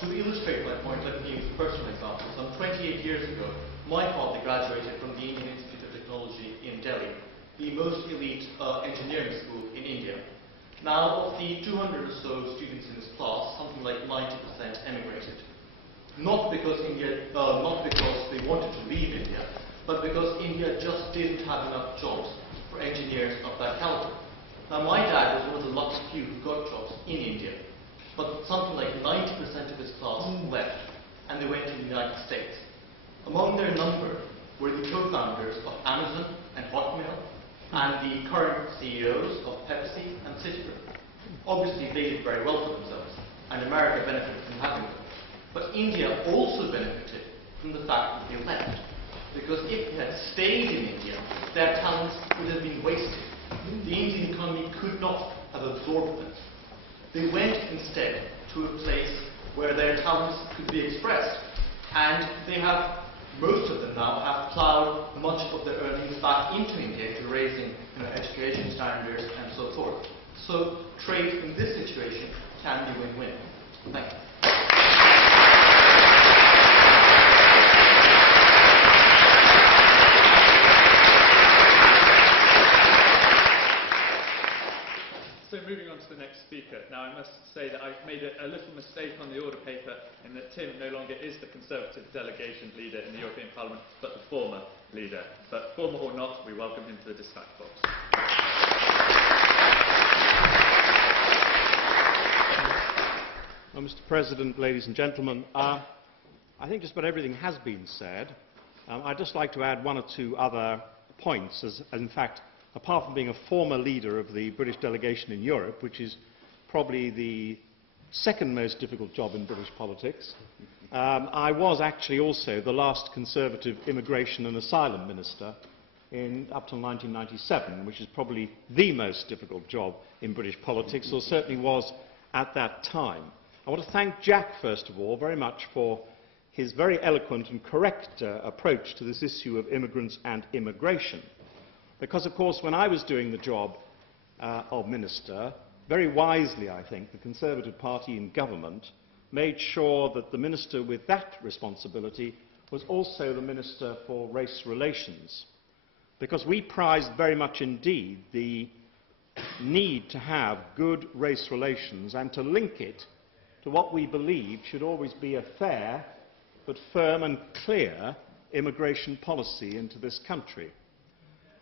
To illustrate my point, let me use a personal example. Some 28 years ago, my father graduated from the Indian Institute of Technology in Delhi, the most elite engineering school in India. Now, of the 200 or so students in his class, something like 90% emigrated. Not because they wanted to leave India, but because India just didn't have enough jobs for engineers of that caliber. Now, my dad was one of the lucky few who got jobs in India, but something like 90% of his class left, and they went to the United States. Among their number were the co-founders of Amazon and Hotmail, and the current CEOs of Pepsi and Citigroup. Obviously, they did very well for themselves, and America benefited from having them. But India also benefited from the fact that they left, because if they had stayed in India, their talents would have been wasted. The Indian economy could not have absorbed them. They went instead to a place where their talents could be expressed, and they have, most of them now, have ploughed much of their earnings back into India to raising education standards and so forth. So trade in this situation can be win-win. Thank you. So moving on to the next speaker. Now I must say that I've made a little mistake on the order paper in that Tim no longer is the Conservative delegation leader in the European Parliament, but the former leader. But former or not, we welcome him to the dispatch box. Well, Mr. President, ladies and gentlemen, I think just about everything has been said. I'd just like to add one or two other points, as in fact, apart from being a former leader of the British delegation in Europe, which is probably the second most difficult job in British politics, I was actually also the last Conservative immigration and asylum minister up till 1997, which is probably the most difficult job in British politics, or certainly was at that time. I want to thank Jack, first of all, very much for his very eloquent and correct approach to this issue of immigrants and immigration. Because, of course, when I was doing the job of minister, very wisely, I think, the Conservative Party in government made sure that the minister with that responsibility was also the Minister for Race Relations. Because we prized very much indeed the need to have good race relations and to link it to what we believe should always be a fair but firm and clear immigration policy into this country.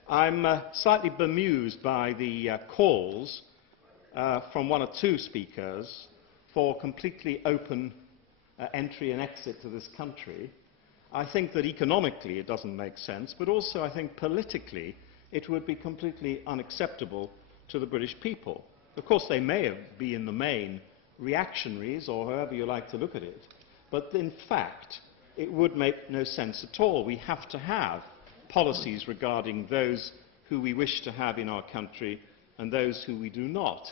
I'm slightly bemused by the calls from one or two speakers for completely open entry and exit to this country. I think that economically it doesn't make sense, but also I think politically it would be completely unacceptable to the British people. Of course, they may be in the main reactionaries, or however you like to look at it, but in fact it would make no sense at all. We have to have policies regarding those who we wish to have in our country and those who we do not.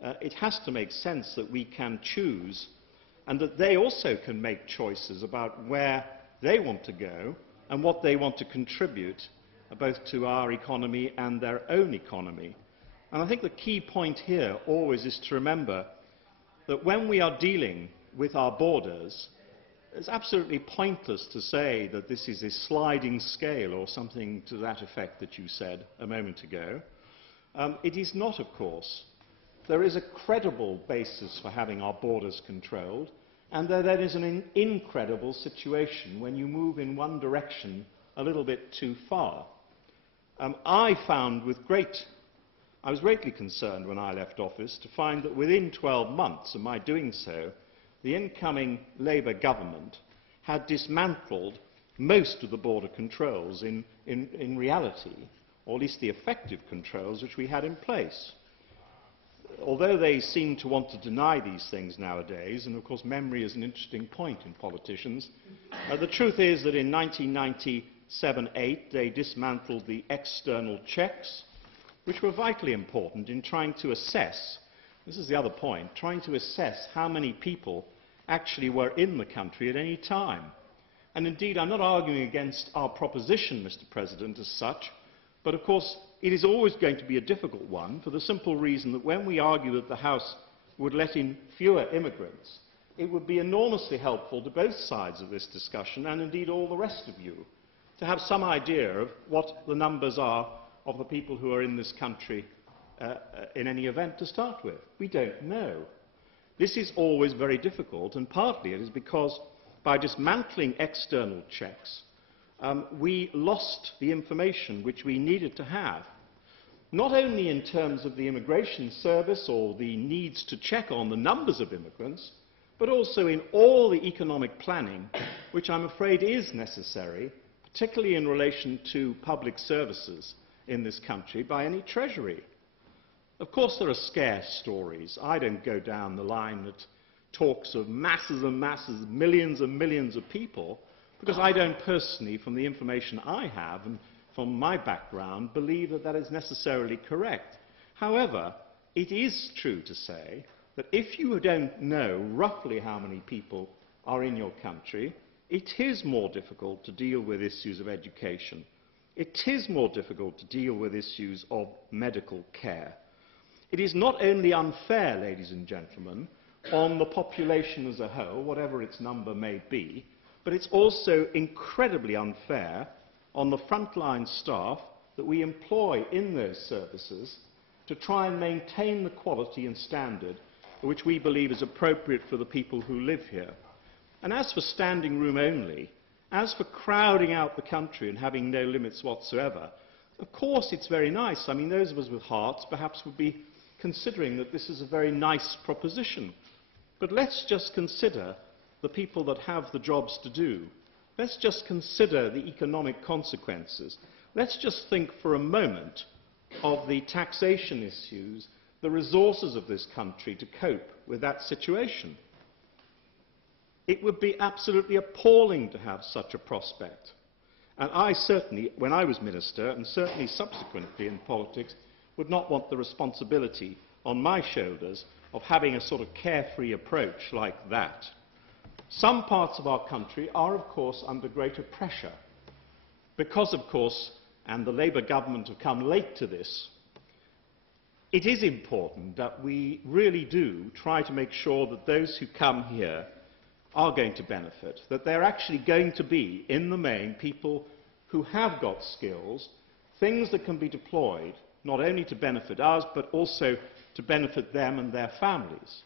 It has to make sense that we can choose and that they also can make choices about where they want to go and what they want to contribute both to our economy and their own economy. And I think the key point here always is to remember that when we are dealing with our borders, it's absolutely pointless to say that this is a sliding scale or something to that effect that you said a moment ago. It is not, of course. There is a credible basis for having our borders controlled, and there is an incredible situation when you move in one direction a little bit too far. I was greatly concerned when I left office to find that within 12 months of my doing so, the incoming Labour government had dismantled most of the border controls in reality, or at least the effective controls which we had in place. Although they seem to want to deny these things nowadays, and of course memory is an interesting point in politicians, the truth is that in 1997-8 they dismantled the external checks, which were vitally important in trying to assess, this is the other point, trying to assess how many people actually were in the country at any time. And indeed, I'm not arguing against our proposition, Mr. President, as such, but of course it is always going to be a difficult one for the simple reason that when we argue that the House would let in fewer immigrants, it would be enormously helpful to both sides of this discussion, and indeed all the rest of you, to have some idea of what the numbers are of the people who are in this country in any event to start with. We don't know. This is always very difficult, and partly it is because by dismantling external checks, we lost the information which we needed to have, not only in terms of the immigration service or the needs to check on the numbers of immigrants, but also in all the economic planning, which I'm afraid is necessary, particularly in relation to public services in this country, by any treasury. Of course, there are scarce stories. I don't go down the line that talks of masses and masses, millions and millions of people, because I don't personally, from the information I have and from my background, believe that that is necessarily correct. However, it is true to say that if you don't know roughly how many people are in your country, it is more difficult to deal with issues of education. It is more difficult to deal with issues of medical care. It is not only unfair, ladies and gentlemen, on the population as a whole, whatever its number may be, but it's also incredibly unfair on the frontline staff that we employ in those services to try and maintain the quality and standard which we believe is appropriate for the people who live here. And as for standing room only, as for crowding out the country and having no limits whatsoever, of course it's very nice. I mean, those of us with hearts perhaps would be considering that this is a very nice proposition. But let's just consider the people that have the jobs to do. Let's just consider the economic consequences. Let's just think for a moment of the taxation issues, the resources of this country to cope with that situation. It would be absolutely appalling to have such a prospect. And I certainly, when I was minister, and certainly subsequently in politics, would not want the responsibility on my shoulders of having a sort of carefree approach like that. Some parts of our country are, of course, under greater pressure because, of course, and the Labour government have come late to this, it is important that we really do try to make sure that those who come here are going to benefit, that they're actually going to be, in the main, people who have got skills, things that can be deployed not only to benefit us, but also to benefit them and their families.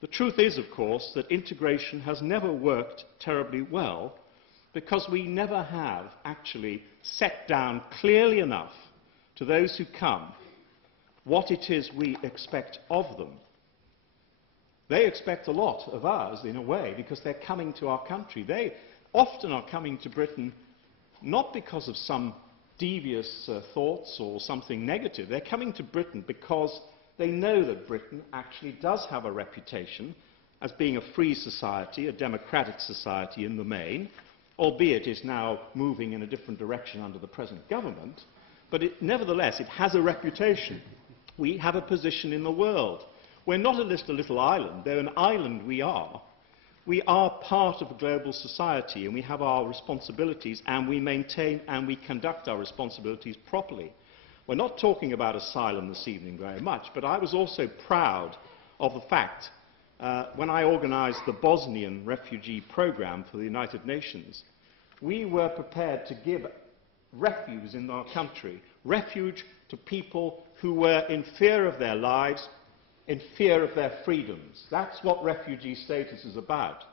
The truth is, of course, that integration has never worked terribly well because we never have actually set down clearly enough to those who come what it is we expect of them. They expect a lot of us, in a way, because they're coming to our country. They often are coming to Britain not because of some devious thoughts or something negative. They're coming to Britain because they know that Britain actually does have a reputation as being a free society, a democratic society in the main, albeit is now moving in a different direction under the present government, but nevertheless it has a reputation. We have a position in the world. We're not just a little island, though an island we are. We are part of a global society, and we have our responsibilities, and we maintain and we conduct our responsibilities properly. We're not talking about asylum this evening very much, but I was also proud of the fact, when I organised the Bosnian refugee programme for the United Nations, we were prepared to give refuge in our country, refuge to people who were in fear of their lives, in fear of their freedoms. That's what refugee status is about.